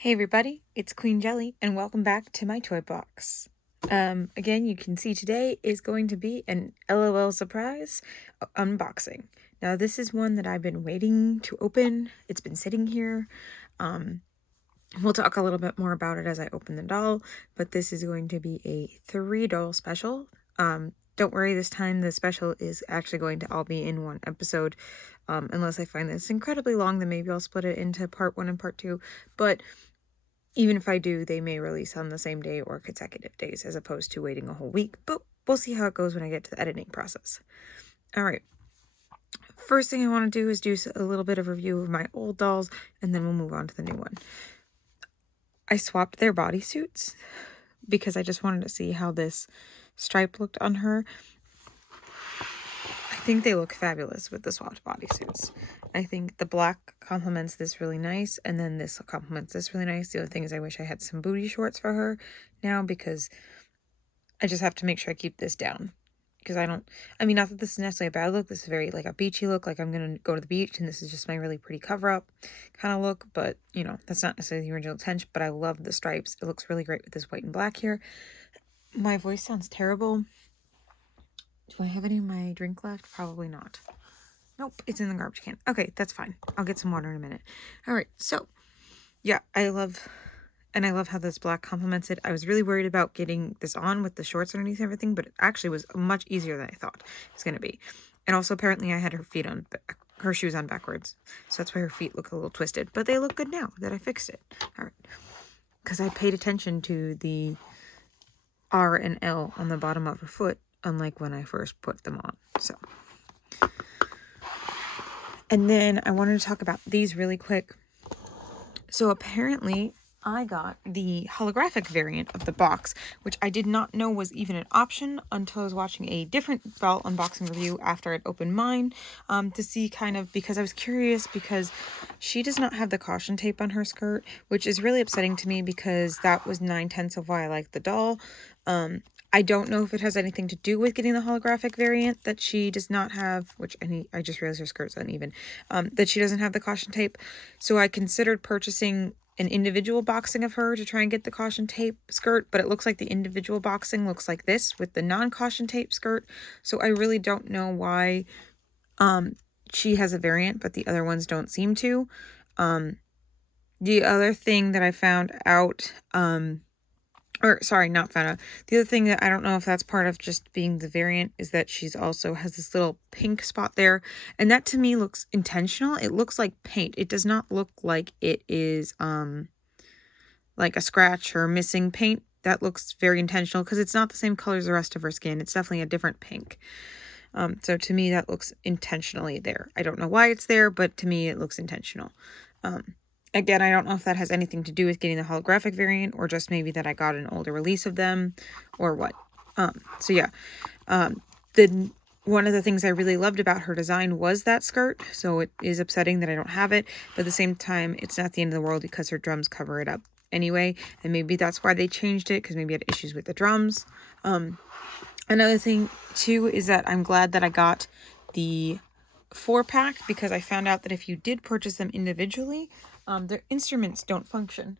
Hey everybody, it's Queen Jelly and welcome back to my toy box. Again, you can see today is going to be an L.O.L surprise unboxing. Now this is one that I've been waiting to open. It's been sitting here. We'll talk a little bit more about it as I open the doll, but this is going to be a 3 doll special. Don't worry, this time the special is actually going to all be in one episode. Unless I find this incredibly long, then maybe I'll split it into part 1 and part 2. But even if I do, they may release on the same day or consecutive days as opposed to waiting a whole week. But we'll see how it goes when I get to the editing process. All right. First thing I want to do is do a little bit of review of my old dolls, and then we'll move on to the new one. I swapped their bodysuits because I just wanted to see how this stripe looked on her. I think they look fabulous with the swapped bodysuits. I think the black complements this really nice, and then this complements this really nice. The other thing is I wish I had some booty shorts for her now, because I just have to make sure I keep this down. Because I mean, not that this is necessarily a bad look. This is very like a beachy look, like I'm going to go to the beach, and this is just my really pretty cover-up kind of look. But, you know, that's not necessarily the original intention, but I love the stripes. It looks really great with this white and black here. My voice sounds terrible. Do I have any of my drink left? Probably not. Nope, it's in the garbage can. Okay, that's fine. I'll get some water in a minute. All right, so, yeah, I love how this black complements it. I was really worried about getting this on with the shorts underneath and everything, but it actually was much easier than I thought it was going to be. And also, apparently, I had her shoes on backwards, so that's why her feet look a little twisted. But they look good now that I fixed it. All right, because I paid attention to the R and L on the bottom of her foot, unlike when I first put them on. So, and then I wanted to talk about these really quick. So apparently I got the holographic variant of the box, which I did not know was even an option until I was watching a different doll unboxing review after I'd opened mine, to see kind of, because I was curious, because she does not have the caution tape on her skirt, which is really upsetting to me because that was 9/10 of why I like the doll. I don't know if it has anything to do with getting the holographic variant that she does not have, which I just realized her skirt's uneven, that she doesn't have the caution tape. So I considered purchasing an individual boxing of her to try and get the caution tape skirt, but it looks like the individual boxing looks like this with the non-caution tape skirt. So I really don't know why she has a variant, but the other ones don't seem to. The other thing that I found out, or sorry, not found out. The other thing that I don't know if that's part of just being the variant is that she's also has this little pink spot there. And that to me looks intentional. It looks like paint. It does not look like it is like a scratch or missing paint. That looks very intentional because it's not the same color as the rest of her skin. It's definitely a different pink. So to me that looks intentionally there. I don't know why it's there, but to me it looks intentional. Again, I don't know if that has anything to do with getting the holographic variant or just maybe that I got an older release of them or what. So yeah, one of the things I really loved about her design was that skirt. So it is upsetting that I don't have it, but at the same time, it's not the end of the world because her drums cover it up anyway. And maybe that's why they changed it, because maybe it had issues with the drums. Another thing too is that I'm glad that I got the 4-pack, because I found out that if you did purchase them individually, their instruments don't function.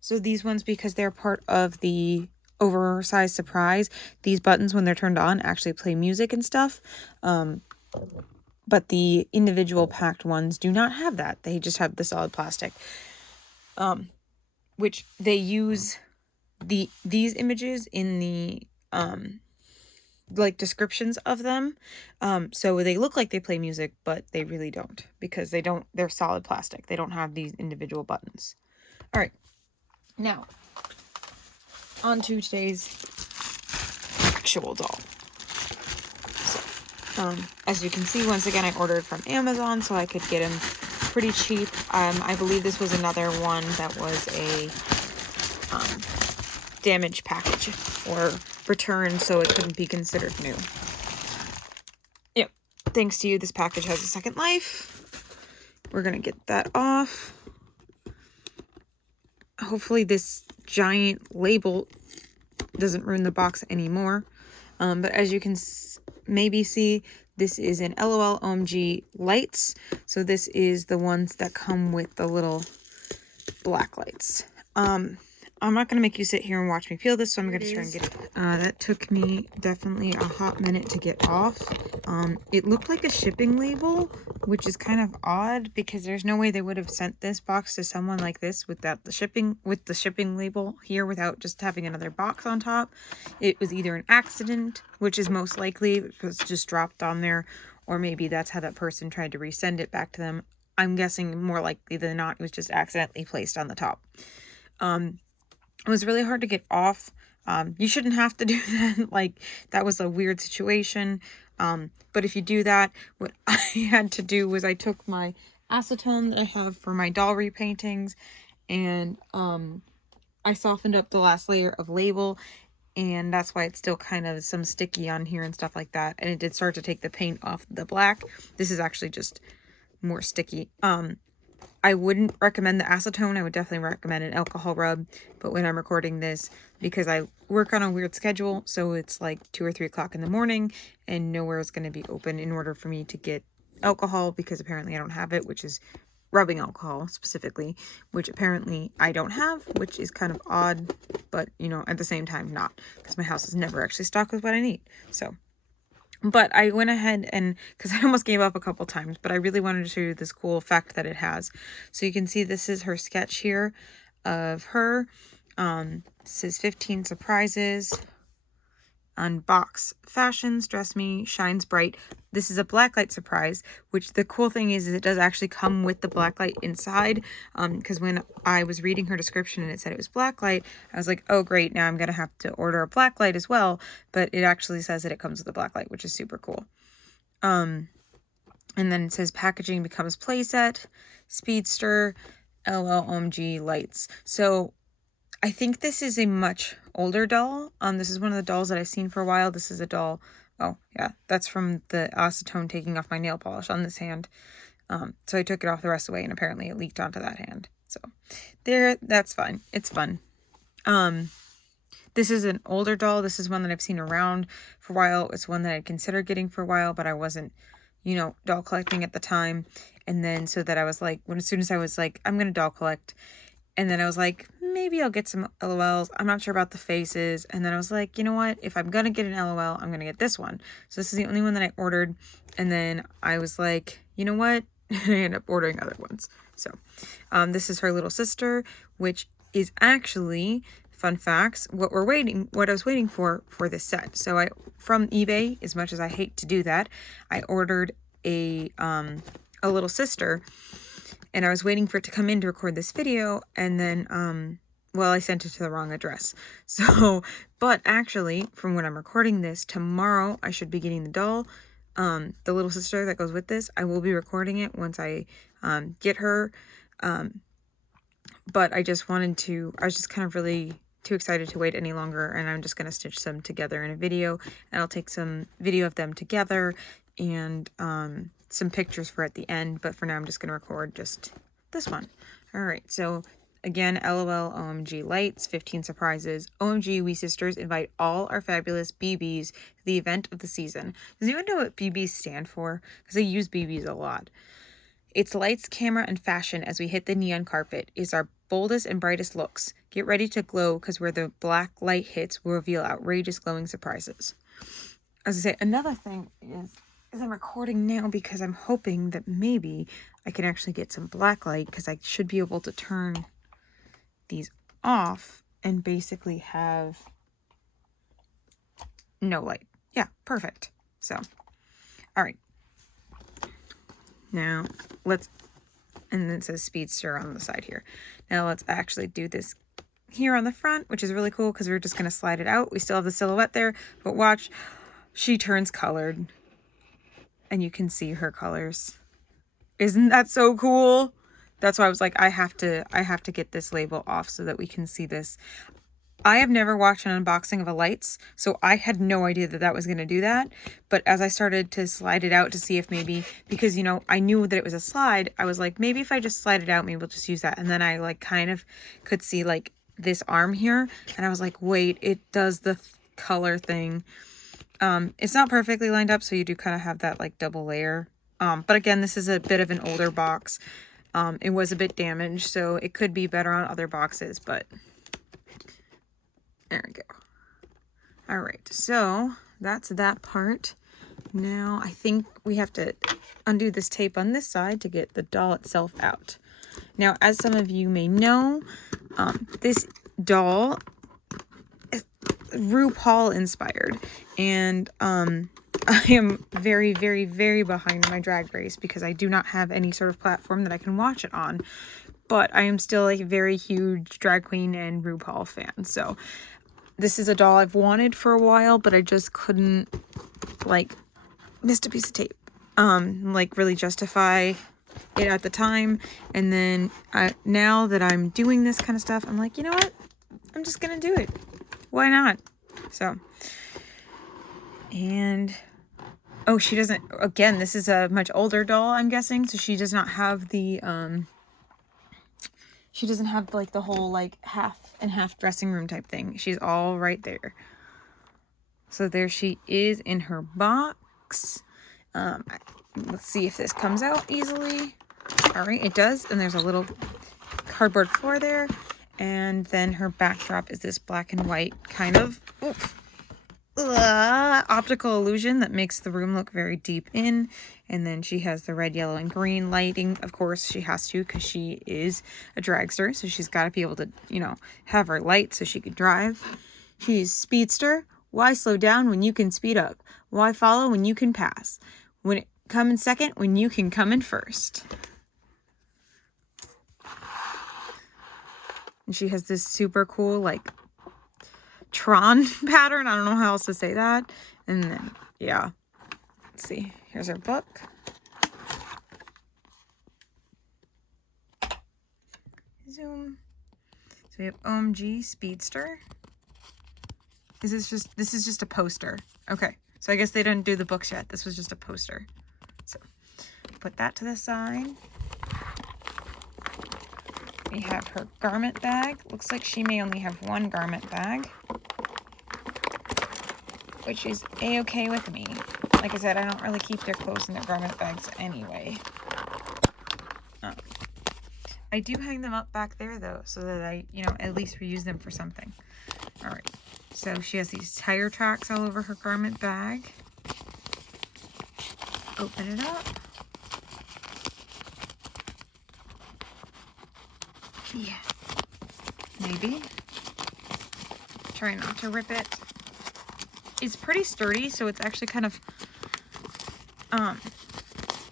So these ones, because they're part of the oversized surprise, these buttons, when they're turned on, actually play music and stuff. But the individual packed ones do not have that. They just have the solid plastic. Which they use these images in the like descriptions of them, so they look like they play music, but they really don't, because they're solid plastic. They don't have these individual buttons. All right, now on to today's actual doll. So, as you can see, once again, I ordered from Amazon so I could get them pretty cheap. I believe this was another one that was a damaged package or return, so it couldn't be considered new. Yep, thanks to you, this package has a second life. We're gonna get that off. Hopefully this giant label doesn't ruin the box anymore. But as you can maybe see, this is an L.O.L. O.M.G lights. So this is the ones that come with the little black lights. I'm not going to make you sit here and watch me peel this, so I'm going to try and get it. That took me definitely a hot minute to get off. It looked like a shipping label, which is kind of odd because there's no way they would have sent this box to someone like this without the shipping, with the shipping label here without just having another box on top. It was either an accident, which is most likely, it was just dropped on there, or maybe that's how that person tried to resend it back to them. I'm guessing more likely than not, it was just accidentally placed on the top. It was really hard to get off. You shouldn't have to do that. Like, that was a weird situation. But if you do that, what I had to do was I took my acetone that I have for my doll repaintings, and I softened up the last layer of label, and that's why it's still kind of some sticky on here and stuff like that. And it did start to take the paint off the black. This is actually just more sticky. I wouldn't recommend the acetone. I would definitely recommend an alcohol rub. But when I'm recording this, because I work on a weird schedule, so it's like 2 or 3 o'clock in the morning and nowhere is going to be open in order for me to get alcohol, because apparently I don't have it, which is rubbing alcohol specifically, which apparently I don't have, which is kind of odd, but you know, at the same time not, because my house is never actually stocked with what I need. So but I went ahead and, because I almost gave up a couple times, but I really wanted to show you this cool effect that it has. So you can see this is her sketch here of her. This is 15 surprises. Unbox fashions, dress me, shines bright. This is a blacklight surprise, which the cool thing is it does actually come with the blacklight inside. Because when I was reading her description and it said it was blacklight, I was like, oh great, now I'm gonna have to order a blacklight as well. But it actually says that it comes with a blacklight, which is super cool. And then it says packaging becomes playset, Speedster, L.O.L, O.M.G lights. So I think this is a much older doll. This is one of the dolls that I've seen for a while. This is a doll. Oh, yeah. That's from the acetone taking off my nail polish on this hand. So I took it off the rest of the way, and apparently it leaked onto that hand. So there, that's fine. It's fun. This is an older doll. This is one that I've seen around for a while. It's one that I'd considered getting for a while, but I wasn't, you know, doll collecting at the time. And then so that I was like, as soon as I was like, I'm going to doll collect. And then I was like, maybe I'll get some L.O.Ls. I'm not sure about the faces. And then I was like, you know what? If I'm going to get an L.O.L, I'm going to get this one. So this is the only one that I ordered. And then I was like, you know what? I ended up ordering other ones. So this is her little sister, which is actually, fun facts, what I was waiting for this set. So from eBay, as much as I hate to do that, I ordered a little sister. And I was waiting for it to come in to record this video, and then, well, I sent it to the wrong address. So, but actually, from when I'm recording this, tomorrow I should be getting the doll, the little sister that goes with this. I will be recording it once I, get her, but I just wanted to, I was just kind of really too excited to wait any longer, and I'm just going to stitch them together in a video, and I'll take some video of them together, and, some pictures for at the end, but for now I'm just going to record just this one. All right, so again, L.O.L, O.M.G lights, 15 surprises. O.M.G, we sisters invite all our fabulous BBs to the event of the season. Does anyone know what BBs stand for? Because I use BBs a lot. It's lights, camera, and fashion as we hit the neon carpet. It's our boldest and brightest looks. Get ready to glow, because where the black light hits will reveal outrageous glowing surprises. As I say, another thing is I'm recording now because I'm hoping that maybe I can actually get some black light, because I should be able to turn these off and basically have no light. Yeah, perfect. So, all right. Now, and then it says Speedster on the side here. Now let's actually do this here on the front, which is really cool because we're just going to slide it out. We still have the silhouette there, but watch, she turns colored. And you can see her colors. Isn't that so cool? That's why I was like, I have to get this label off so that we can see this. I have never watched an unboxing of a lights, so I had no idea that that was going to do that. But as I started to slide it out to see if maybe, because, you know, I knew that it was a slide, I was like, maybe if I just slide it out, maybe we'll just use that. And then I like kind of could see like this arm here. And I was like, wait, it does the color thing. It's not perfectly lined up, so you do kind of have that like double layer. But again, this is a bit of an older box. It was a bit damaged, so it could be better on other boxes, but there we go. All right, so that's that part. Now I think we have to undo this tape on this side to get the doll itself out. Now, as some of you may know, this doll is RuPaul inspired, and I am very, very, very behind my drag race because I do not have any sort of platform that I can watch it on. But I am still a very huge drag queen and RuPaul fan. So this is a doll I've wanted for a while, but I just couldn't, like, missed a piece of tape, like really justify it at the time. And then now that I'm doing this kind of stuff, I'm like, you know what? I'm just gonna do it. Why not? So, and oh, she doesn't, again, this is a much older doll, I'm guessing, so she does not have the she doesn't have like the whole like half and half dressing room type thing. She's all right there. So there she is in her box. Let's see if this comes out easily. All right, it does. And there's a little cardboard floor there. And then her backdrop is this black and white kind of optical illusion that makes the room look very deep in. And then she has the red, yellow, and green lighting. Of course, she has to because she is a dragster. So she's got to be able to, you know, have her light so she can drive. She's Speedster. Why slow down when you can speed up? Why follow when you can pass? When it come in second when you can come in first. And she has this super cool, like, Tron pattern. I don't know how else to say that. And then, yeah. Let's see. Here's our book. Zoom. So we have O.M.G. Speedster. This is just a poster. Okay. So I guess they didn't do the books yet. This was just a poster. So put that to the side. We have her garment bag. Looks like she may only have one garment bag, which is a-okay with me. Like I said, I don't really keep their clothes in their garment bags anyway. I do hang them up back there though, so that I, you know, at least reuse them for something. All right. So she has these tire tracks all over her garment bag. Open it up. Yeah. Maybe. Try not to rip it. It's pretty sturdy, so it's actually kind of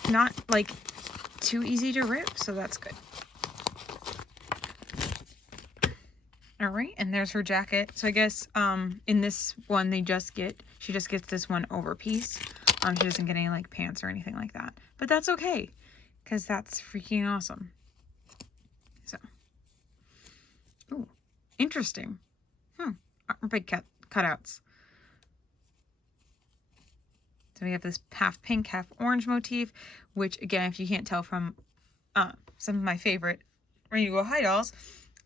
not like too easy to rip, so that's good. All right, and there's her jacket. So I guess in this one she just gets this one over piece. She doesn't get any like pants or anything like that. But that's okay, because that's freaking awesome. So, ooh, interesting. Big cutouts. So we have this half pink, half orange motif, which again, if you can't tell from some of my favorite Ready to Go High dolls,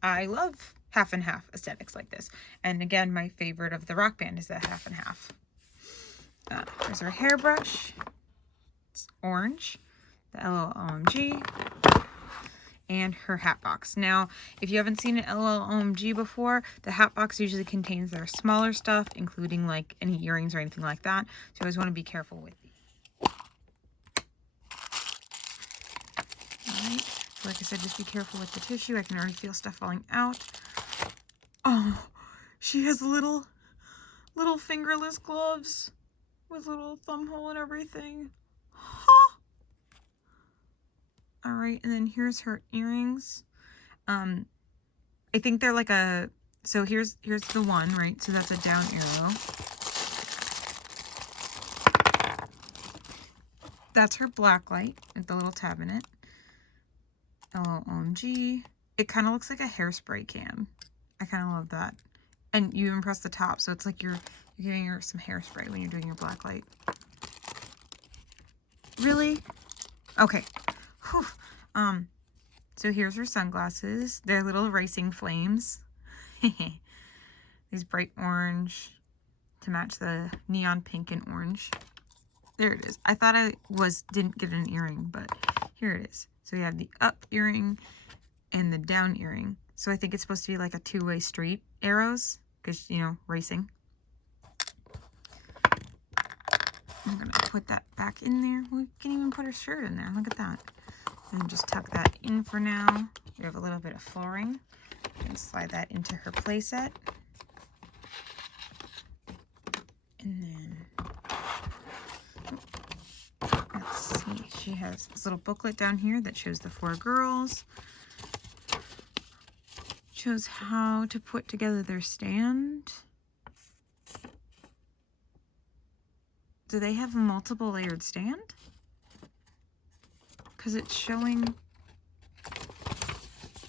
I love half and half aesthetics like this. And again, my favorite of the rock band is the half and half. There's her hairbrush. It's orange. The L.O.L, O.M.G. And her hat box. Now, if you haven't seen an L.O.L, O.M.G before, the hat box usually contains their smaller stuff, including like any earrings or anything like that. So you always want to be careful with these. Alright, so like I said, just be careful with the tissue. I can already feel stuff falling out. Oh, she has little fingerless gloves with little thumb hole and everything. Huh. All right, and then here's her earrings. I think they're like a, so here's the one, right? So that's a down arrow. That's her black light with the little tab in it. L.O.L, O.M.G. It kind of looks like a hairspray can. I kind of love that. And you even press the top, so it's like you're giving her some hairspray when you're doing your black light. Really? Okay. Whew. So here's her sunglasses. They're little racing flames. These bright orange to match the neon pink and orange. There it is. I thought I didn't get an earring, but here it is. So you have the up earring and the down earring. So I think it's supposed to be like a two-way street arrows, because, you know, racing. I'm gonna put that back in there. We can even put her shirt in there. Look at that. And just tuck that in for now. We have a little bit of flooring. And slide that into her playset. And then, let's see, she has this little booklet down here that shows the 4 girls. Shows how to put together their stand. Do they have a multiple layered stand? Because it's showing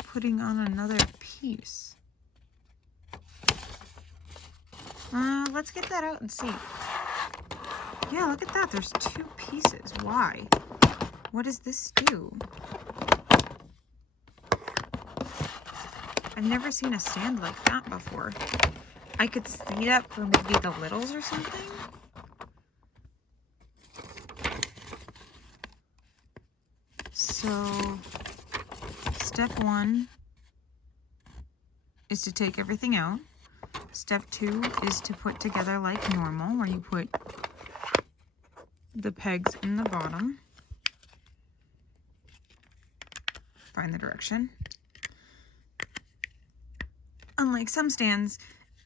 putting on another piece. Let's get that out and see. Yeah, look at that. There's 2 pieces. Why? What does this do? I've never seen a stand like that before. I could see that for maybe the littles or something. So, step 1 is to take everything out. Step 2 is to put together like normal, where you put the pegs in the bottom. Find the direction. Unlike some stands,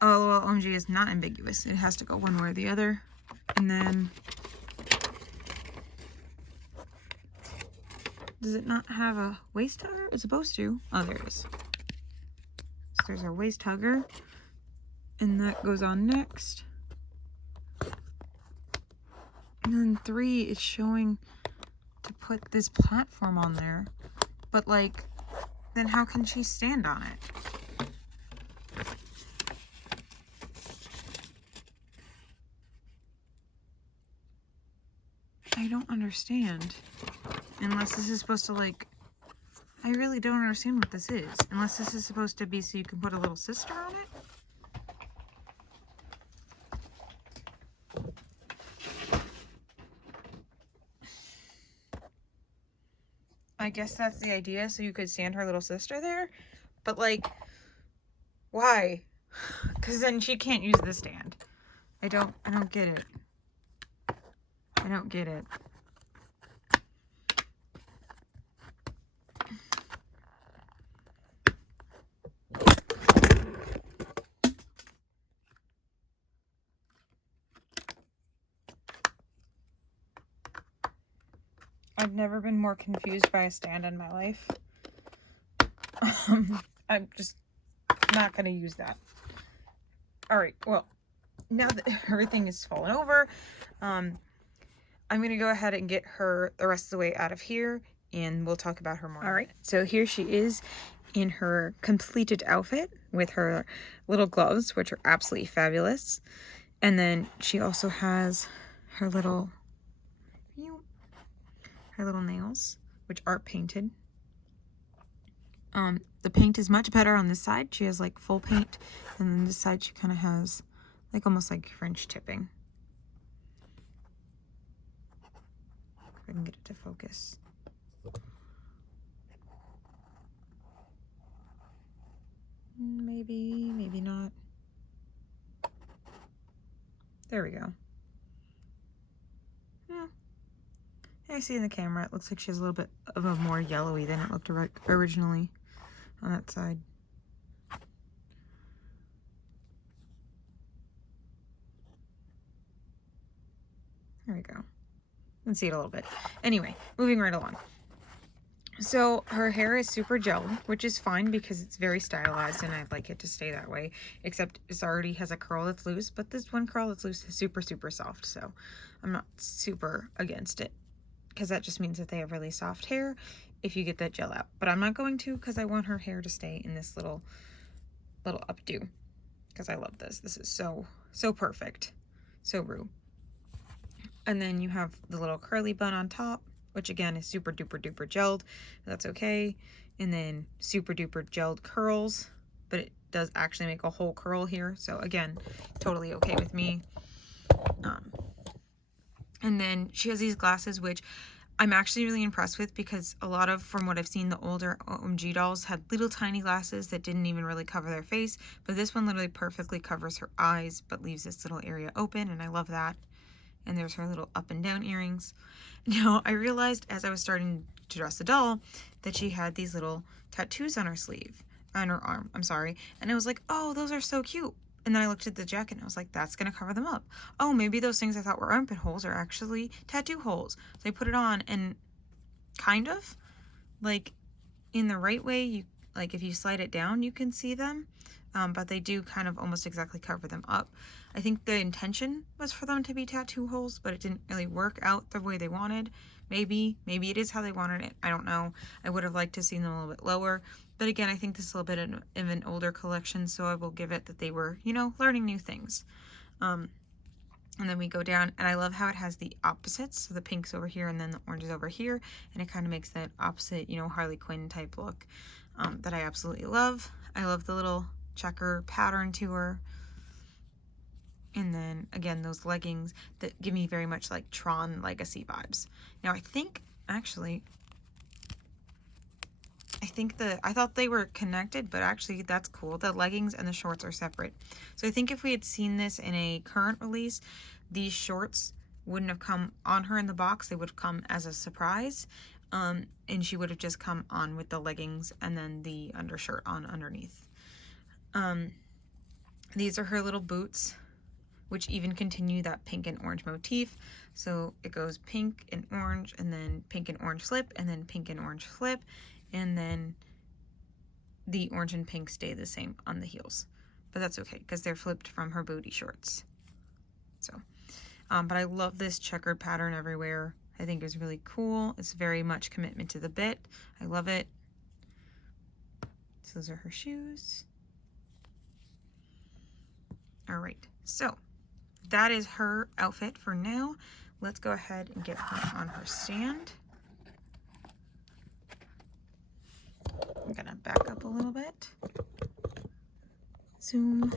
L.O.L, O.M.G is not ambiguous. It has to go one way or the other. And then, does it not have a waist hugger? It's supposed to. Oh, there it is. So there's our waist hugger. And that goes on next. And then 3 is showing to put this platform on there. But like, then how can she stand on it? I don't understand. Unless this is supposed to like, I really don't understand what this is. Unless this is supposed to be so you can put a little sister on it. I guess that's the idea, so you could stand her little sister there. But like, why? Because then she can't use the stand. I don't get it. I don't get it. I've never been more confused by a stand in my life. I'm just not going to use that. Alright, well, now that everything is fallen over, I'm going to go ahead and get her the rest of the way out of here, and we'll talk about her more. Alright, so here she is in her completed outfit with her little gloves, which are absolutely fabulous. And then she also has her little nails, which are painted. The paint is much better on this side. She has like full paint, and then this side she kind of has like almost like French tipping. If I can get it to focus. Maybe, maybe not. There we go. Yeah. I see in the camera, it looks like she has a little bit of a more yellowy than it looked originally on that side. There we go. You can see it a little bit. Anyway, moving right along. So her hair is super gelled, which is fine because it's very stylized and I'd like it to stay that way, except it already has a curl that's loose, but this one curl that's loose is super, super soft, so I'm not super against it, because that just means that they have really soft hair if you get that gel out. But I'm not going to, because I want her hair to stay in this little updo, because I love this. This is so perfect. So Rue. And then you have the little curly bun on top, which again is super duper duper gelled. That's okay. And then super duper gelled curls, but it does actually make a whole curl here. So again, totally okay with me. And then she has these glasses, which I'm actually really impressed with, because a lot of, from what I've seen, the older O.M.G dolls had little tiny glasses that didn't even really cover their face, but this one literally perfectly covers her eyes but leaves this little area open, and I love that. And there's her little up and down earrings. Now, I realized as I was starting to dress the doll that she had these little tattoos on her sleeve, on her arm, I'm sorry, and I was like, oh, those are so cute. And then I looked at the jacket and I was like, that's gonna cover them up. Oh, maybe those things I thought were armpit holes are actually tattoo holes. So I put it on, and kind of, like, in the right way, you, like, if you slide it down, you can see them, but they do kind of almost exactly cover them up. I think the intention was for them to be tattoo holes, but it didn't really work out the way they wanted. Maybe it is how they wanted it. I don't know. I would have liked to see them a little bit lower. But again, I think this is a little bit of an older collection, so I will give it that they were, you know, learning new things. And then we go down, and I love how it has the opposites. So the pink's over here, and then the orange is over here, and it kind of makes that opposite, you know, Harley Quinn type look that I absolutely love. I love the little checker pattern to her. And then again, those leggings that give me very much like Tron Legacy vibes. Now I think, actually, I thought they were connected, but actually that's cool. The leggings and the shorts are separate. So I think if we had seen this in a current release, these shorts wouldn't have come on her in the box. They would have come as a surprise. And she would have just come on with the leggings and then the undershirt on underneath. These are her little boots, which even continue that pink and orange motif. So it goes pink and orange, and then pink and orange flip, and then pink and orange flip, and then the orange and pink stay the same on the heels. But that's okay, because they're flipped from her booty shorts. So, but I love this checkered pattern everywhere. I think it's really cool. It's very much commitment to the bit. I love it. So those are her shoes. All right, so that is her outfit for now. Let's go ahead and get her on her stand. I'm gonna back up a little bit. Zoom.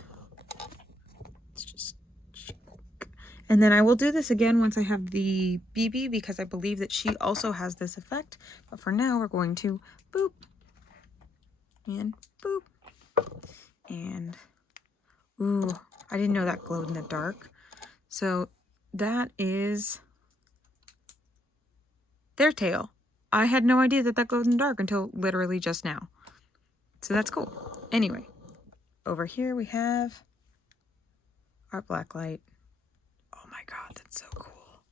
Let's just check. And then I will do this again once I have the BB, because I believe that she also has this effect. But for now, we're going to boop and boop. And ooh, I didn't know that glowed in the dark. So that is their tail. I had no idea that that glowed in the dark until literally just now. So that's cool. Anyway, over here we have our black light. Oh my god, that's so cool.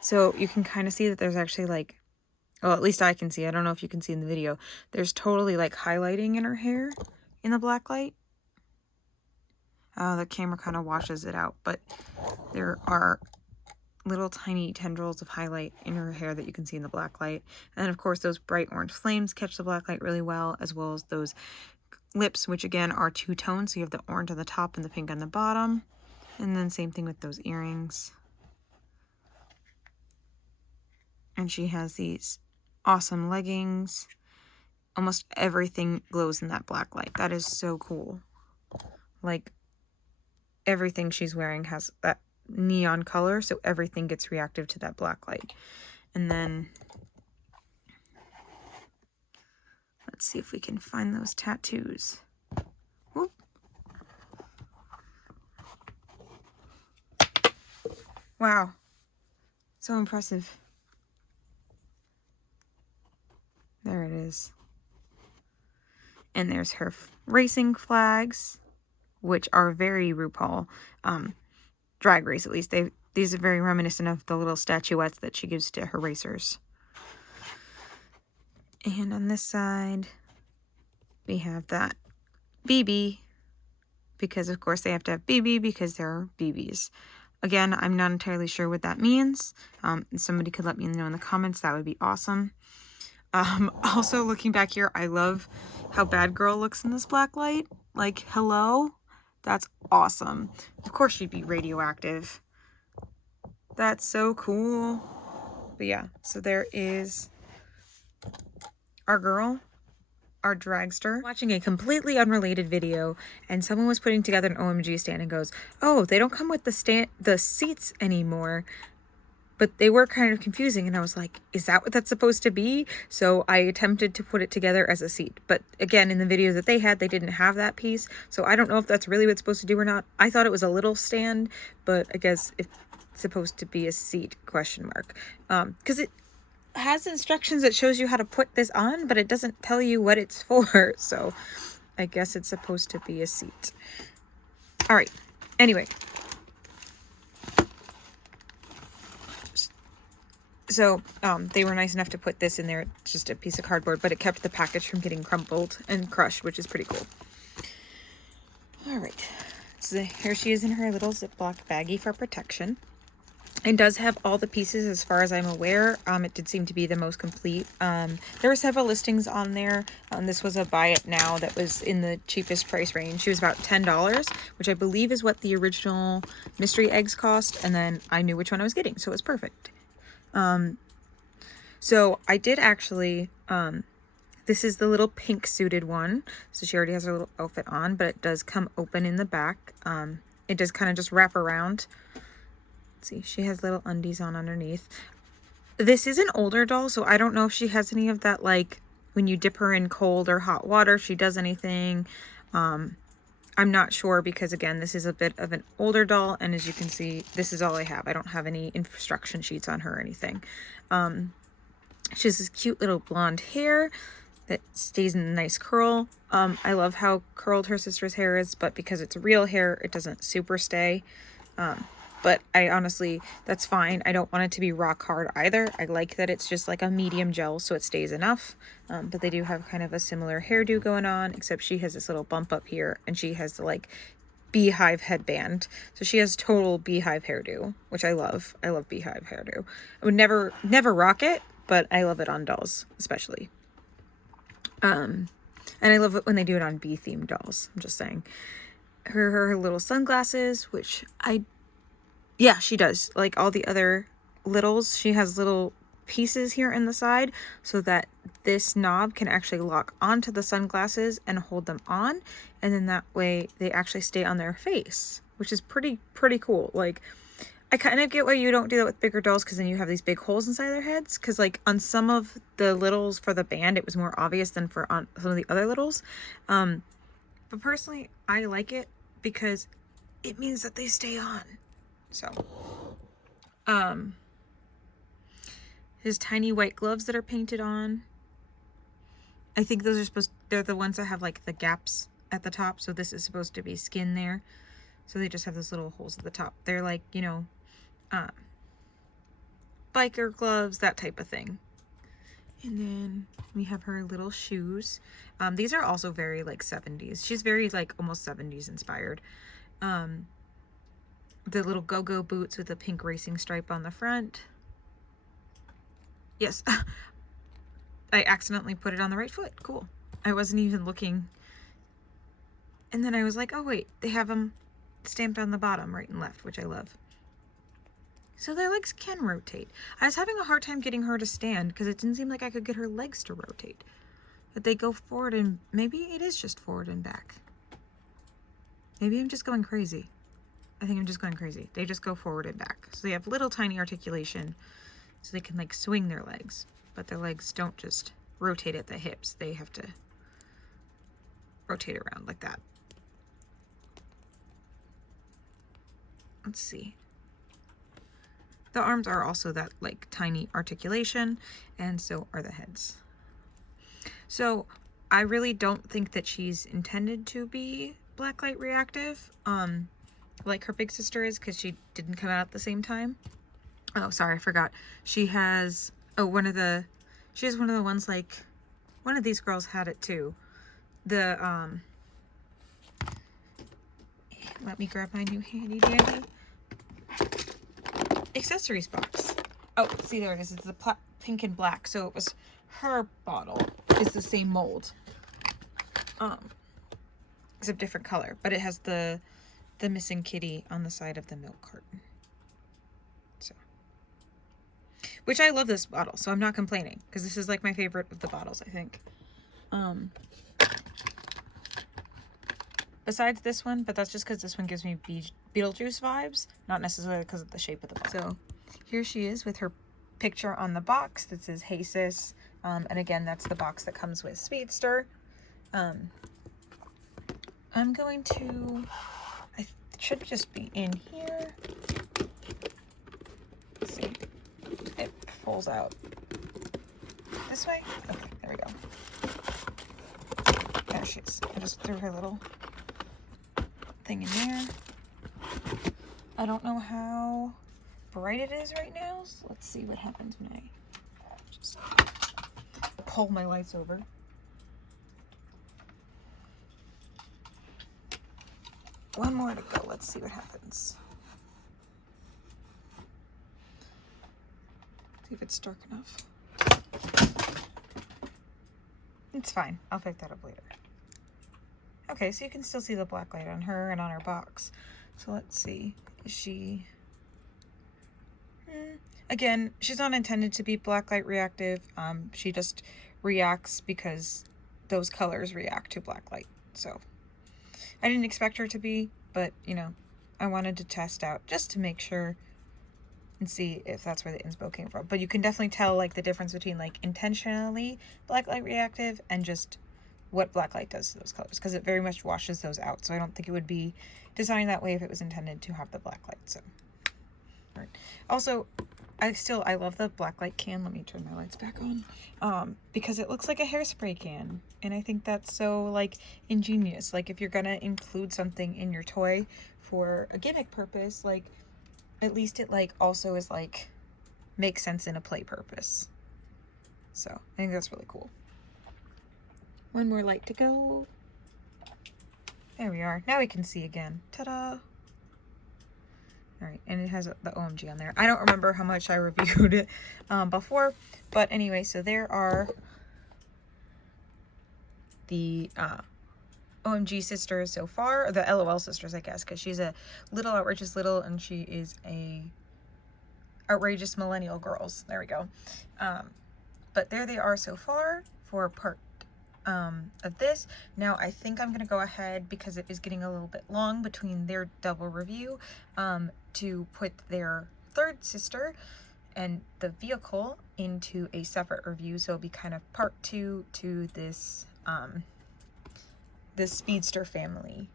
So you can kind of see that there's actually like, well, at least I can see. I don't know if you can see in the video. There's totally like highlighting in her hair in the black light. The camera kind of washes it out, but there are little tiny tendrils of highlight in her hair that you can see in the black light. And then of course those bright orange flames catch the black light really well, as well as those lips, which again are two tones. So you have the orange on the top and the pink on the bottom. And then same thing with those earrings. And she has these awesome leggings. Almost everything glows in that black light. That is so cool. Like, everything she's wearing has that neon color, so everything gets reactive to that black light. And then let's see if we can find those tattoos. Whoop. Wow, so impressive. There it is. And there's her racing flags, which are very RuPaul, Drag Race at least. These are very reminiscent of the little statuettes that she gives to her racers. And on this side, we have that BB, because of course they have to have BB because they're BBs. Again, I'm not entirely sure what that means. Somebody could let me know in the comments. That would be awesome. Also, looking back here, I love how Bad Girl looks in this black light. Like, hello? That's awesome. Of course she'd be radioactive. That's so cool. But yeah, so there is our girl, our dragster. Watching a completely unrelated video, and someone was putting together an O.M.G stand and goes, oh, they don't come with the seats anymore. but they were kind of confusing, and I was like, is that what that's supposed to be? So I attempted to put it together as a seat, but again, in the videos that they had, they didn't have that piece, so I don't know if that's really what it's supposed to do or not. I thought it was a little stand, but I guess it's supposed to be a seat, question mark, because it has instructions that shows you how to put this on, but it doesn't tell you what it's for, so I guess it's supposed to be a seat. All right, anyway. So they were nice enough to put this in there. It's just a piece of cardboard, but it kept the package from getting crumpled and crushed, which is pretty cool. All right, so here she is in her little Ziploc baggie for protection. It does have all the pieces as far as I'm aware. It did seem to be the most complete. There were several listings on there. This was a buy it now that was in the cheapest price range. She was about $10, which I believe is what the original mystery eggs cost. And then I knew which one I was getting, so it was perfect. So I did actually, this is the little pink suited one. So she already has her little outfit on, but it does come open in the back. It does kind of just wrap around. Let's see, she has little undies on underneath. This is an older doll, so I don't know if she has any of that, like when you dip her in cold or hot water, if she does anything. I'm not sure because again, this is a bit of an older doll, and as you can see, this is all I have. I don't have any instruction sheets on her or anything. She has this cute little blonde hair that stays in a nice curl. I love how curled her sister's hair is, but because it's real hair, it doesn't super stay. But I honestly, that's fine. I don't want it to be rock hard either. I like that it's just like a medium gel, so it stays enough. But they do have kind of a similar hairdo going on, except she has this little bump up here, and she has the like beehive headband. So she has total beehive hairdo, which I love. I love beehive hairdo. I would never rock it, but I love it on dolls, especially. And I love it when they do it on bee-themed dolls. I'm just saying. Her little sunglasses, which yeah, she does. Like all the other littles, she has little pieces here in the side so that this knob can actually lock onto the sunglasses and hold them on. And then that way they actually stay on their face, which is pretty cool. Like, I kind of get why you don't do that with bigger dolls, because then you have these big holes inside their heads. Because like on some of the littles for the band, it was more obvious than for on some of the other littles. But personally, I like it because it means that they stay on. So, his tiny white gloves that are painted on. I think those are they're the ones that have like the gaps at the top. So this is supposed to be skin there. So they just have those little holes at the top. They're like, you know, biker gloves, that type of thing. And then we have her little shoes. These are also very like 70s. She's very like almost 70s inspired. The little go-go boots with the pink racing stripe on the front. Yes, I accidentally put it on the right foot. Cool. I wasn't even looking. And then I was like, oh wait, they have them stamped on the bottom, right and left, which I love. So their legs can rotate. I was having a hard time getting her to stand because it didn't seem like I could get her legs to rotate. But they go forward, and maybe it is just forward and back. Maybe I'm just going crazy. I think I'm just going crazy. They just go forward and back. So they have little tiny articulation so they can like swing their legs. But their legs don't just rotate at the hips. They have to rotate around like that. Let's see. The arms are also that like tiny articulation, and so are the heads. So I really don't think that she's intended to be blacklight reactive. Like her big sister is, because she didn't come out at the same time. Oh, sorry, I forgot. She has one of the ones, like one of these girls had it too. The let me grab my new handy dandy accessories box. Oh, see, there it is. It's the pink and black. So it was her bottle. It's the same mold, except different color. But it has the missing kitty on the side of the milk carton. So, which I love this bottle, so I'm not complaining, because this is like my favorite of the bottles, I think. Besides this one, but that's just because this one gives me Beetlejuice vibes, not necessarily because of the shape of the bottle. So here she is with her picture on the box that says, "Hey sis." And again, that's the box that comes with Speedster. I'm going to, it should just be in here. Let's see. It pulls out this way. Okay, there we go. There she is. I just threw her little thing in there. I don't know how bright it is right now, so let's see what happens when I just pull my lights over. One more to go. Let's see what happens. See if it's dark enough. It's fine. I'll pick that up later. Okay, so you can still see the black light on her and on her box. So let's see. Is she... Again, she's not intended to be black light reactive. She just reacts because those colors react to black light. So I didn't expect her to be, but you know, I wanted to test out just to make sure and see if that's where the inspo came from. But you can definitely tell like the difference between like intentionally black light reactive and just what black light does to those colors, because it very much washes those out. So I don't think it would be designed that way if it was intended to have the black light. So all right. Also, I love the black light can. Let me turn my lights back on, because it looks like a hairspray can, and I think that's so like ingenious. Like if you're gonna include something in your toy for a gimmick purpose, like at least it like also is like makes sense in a play purpose. So I think that's really cool. One more light to go. There we are. Now we can see again. Ta-da! All right, and it has the O.M.G on there. I don't remember how much I reviewed it before, but anyway, so there are the O.M.G sisters so far, or the L.O.L sisters, I guess, because she's a little outrageous little, and she is a outrageous millennial girls. There we go. But there they are so far for part of this. Now I think I'm gonna go ahead, because it is getting a little bit long between their double review, to put their third sister and the vehicle into a separate review. So it'll be kind of part 2 to this this Speedster family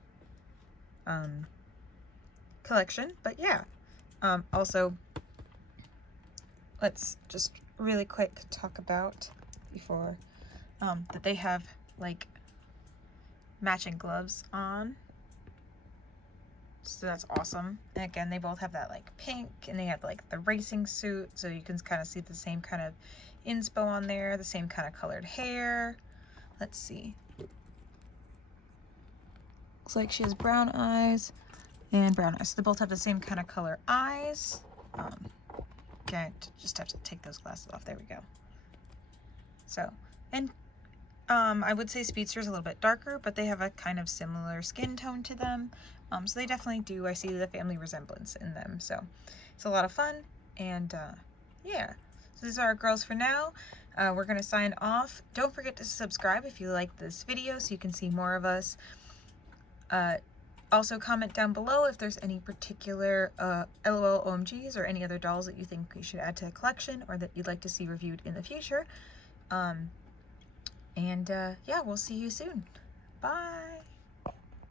collection. But yeah, also let's just really quick talk about before that they have like matching gloves on, so that's awesome. And again, they both have that like pink, and they have like the racing suit, so you can kind of see the same kind of inspo on there, the same kind of colored hair. Let's see, looks like she has brown eyes and brown eyes, so they both have the same kind of color eyes. Okay, just have to take those glasses off. There we go. So, and I would say Speedster is a little bit darker, but they have a kind of similar skin tone to them. So they definitely do. I see the family resemblance in them. So it's a lot of fun. And yeah, so these are our girls for now. We're going to sign off. Don't forget to subscribe if you like this video so you can see more of us. Also comment down below if there's any particular L.O.L O.M.Gs or any other dolls that you think we should add to the collection, or that you'd like to see reviewed in the future. Yeah, we'll see you soon. Bye!